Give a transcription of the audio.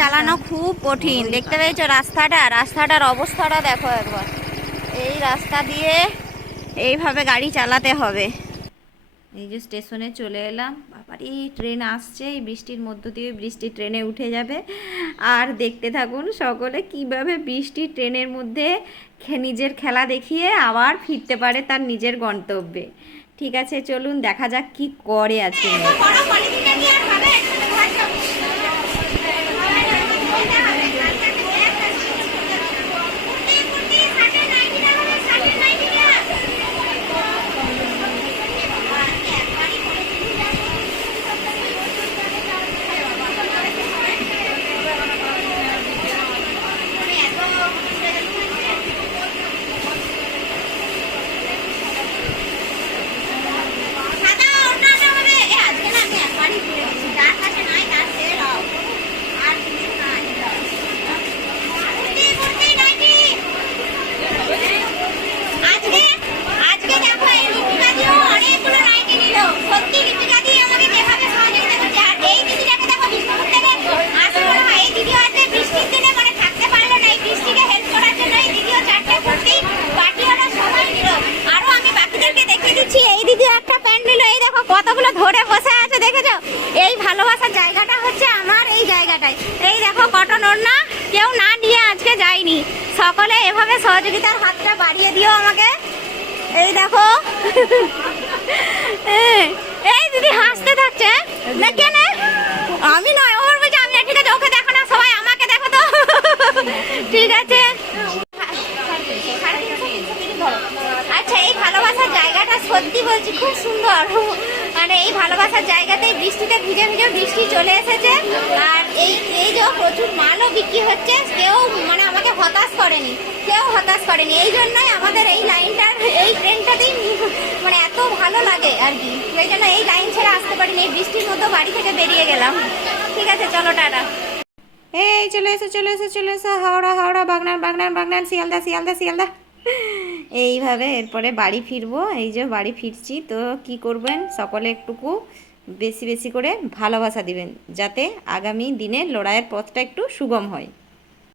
চালানো খুব কঠিন। দেখতে পেয়েছ রাস্তাটা? রাস্তাটার অবস্থাটা দেখো একবার। এই রাস্তা দিয়ে এইভাবে গাড়ি চালাতে হবে। এই যে স্টেশনে চলে এলাম। বাবারি, ট্রেন আসছে। এই বৃষ্টির মধ্য দিয়ে বৃষ্টি ট্রেনে উঠে যাবে। আর দেখতে থাকুন সকলে কীভাবে বৃষ্টি ট্রেনের মধ্যে নিজের খেলা দেখিয়ে আবার ফিরতে পারে তার নিজের গন্তব্যে। ঠিক আছে, চলুন দেখা যাক কি করে। আজকে আজকে দেখো এই লিপিকা দিও অনেকগুলো নাইটি নিল সত্যি লিপিকা দি আমাকে যেভাবে সহযোগিতা করছে আর এই দিদিটাকে দেখো বিষ্ণুপুর থেকে আসলো না এই দিদিও আজকে বৃষ্টির দিনে মানে থাকতে পারল না এই বৃষ্টিকে হেল্প করার জন্য এই দিদিও চারটে কুর্তি বাকিওরা সবাই নিল আরও আমি বাকিদেরকে দেখিয়ে দিচ্ছি এই দিদিও একটা প্যান্ট নিল এই দেখো কতগুলো ধরে বসে আছে দেখেছ এই ভালোবাসার জায়গাটা হচ্ছে আমার এই জায়গাটায় এই দেখো কটন ওড়না। কেউ না নিয়ে আজকে যায়নি। সকলে এভাবে সহযোগিতার হাতটা বাড়িয়ে দিও আমাকে। এই দেখো। এই, দিদি হাসতে থাকছে। কেন আমি নয় ওর বলছে আমি ঠিক আছে ওকে দেখো না সবাই আমাকে দেখো তো। ঠিক আছে। আচ্ছা এই ভালোবাসার জায়গাটা সত্যি বলছি খুব সুন্দর। মানে এই ভালোবাসার জায়গাতেই বৃষ্টিতে ভিজে ভিজে বৃষ্টি চলে এসেছে। আর এই এই যে প্রচুর মালও বিক্রি হচ্ছে, কেউ মানে আমাকে হতাশ করেনি, কেউ হতাশ করেনি। এই জন্যই আমাদের এই লাইনটার, এই ট্রেনটাতেই মানে এত ভালো লাগে আর কি। সেই জন্য এই লাইন ছেড়ে আসতে পারিনি, এই বৃষ্টির মধ্যে বাড়ি থেকে বেরিয়ে গেলাম। ঠিক আছে, চলো টাটা। এই, চলে এসো চলে এসো চলে এসো। হাওড়া হাওড়া, বাগনান বাগনান বাগনান, শিয়ালদা শিয়ালদা শিয়ালদা। এইভাবে এরপরে বাড়ি ফিরবো, এই যে বাড়ি ফিরছি। তো কি করবেন? সকলে একটুকু বেশি বেশি করে ভালোবাসা দিবেন, যাতে আগামী দিনে লড়াইয়ের পথটা একটু সুগম হয়।